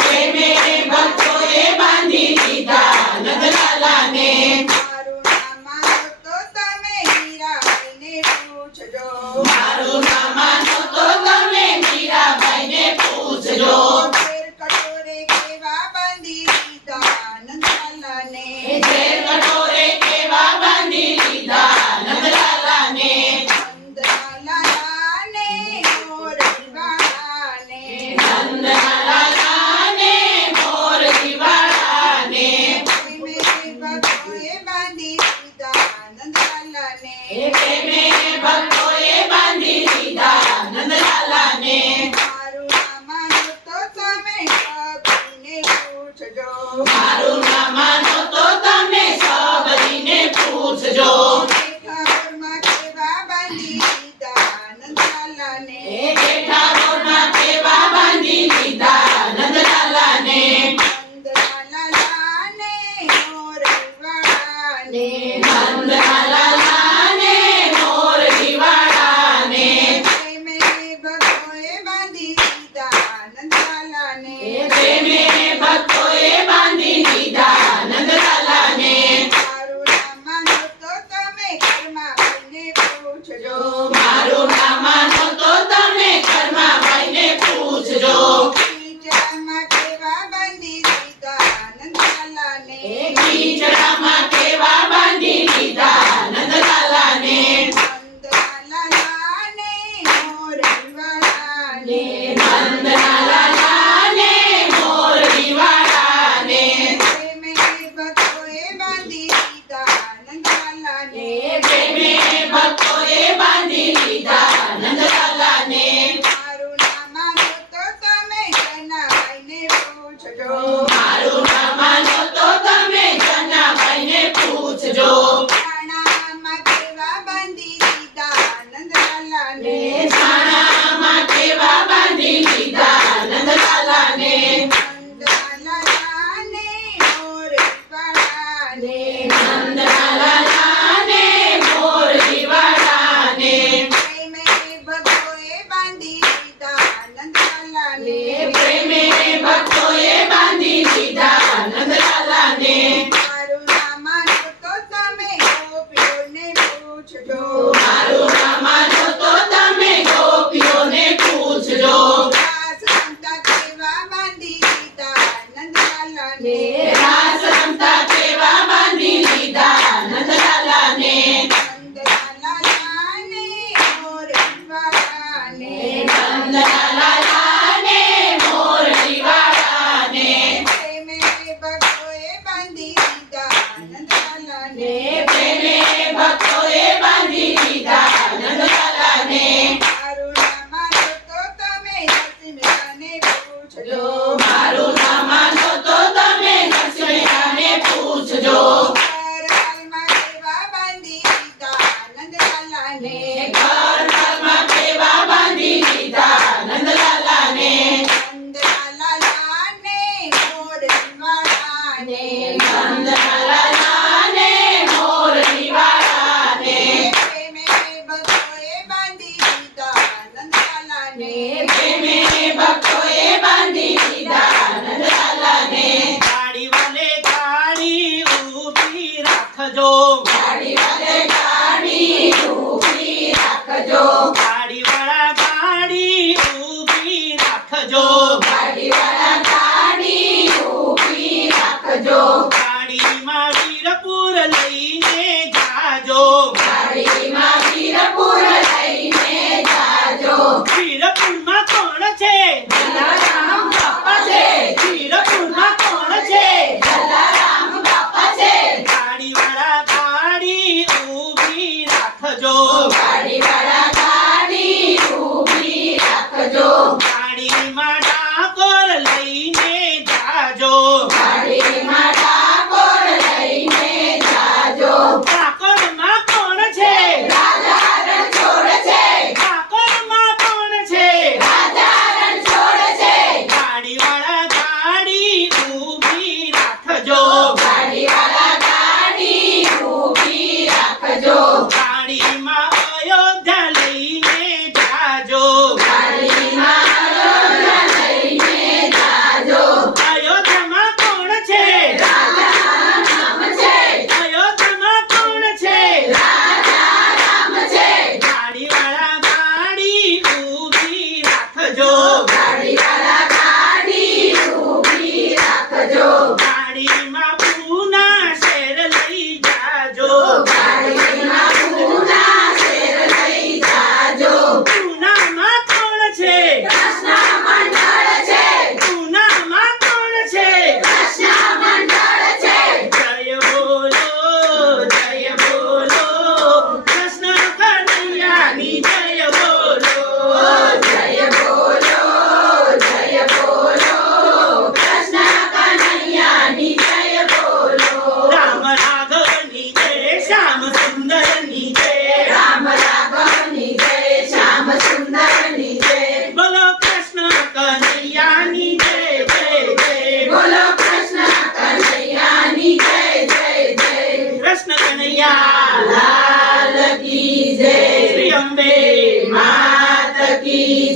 Amen. પૂછજો મારું નામ માનો તો તમે સાબરીને પૂછજો ઠાકોરમાં કેવા બાંધી લીધા આનંદલાલાને એ ઠાકોરમાં કેવા બાંધી લીધા આનંદલાલાને આનંદલાલાને મોરવાને આનંદલાલા Amen. baby. Mami. Mami. પૂછજો મારું ના માનો તો તમે લક્ષ્મીરાને પૂછજો Amen. Lord. અંબે માત કી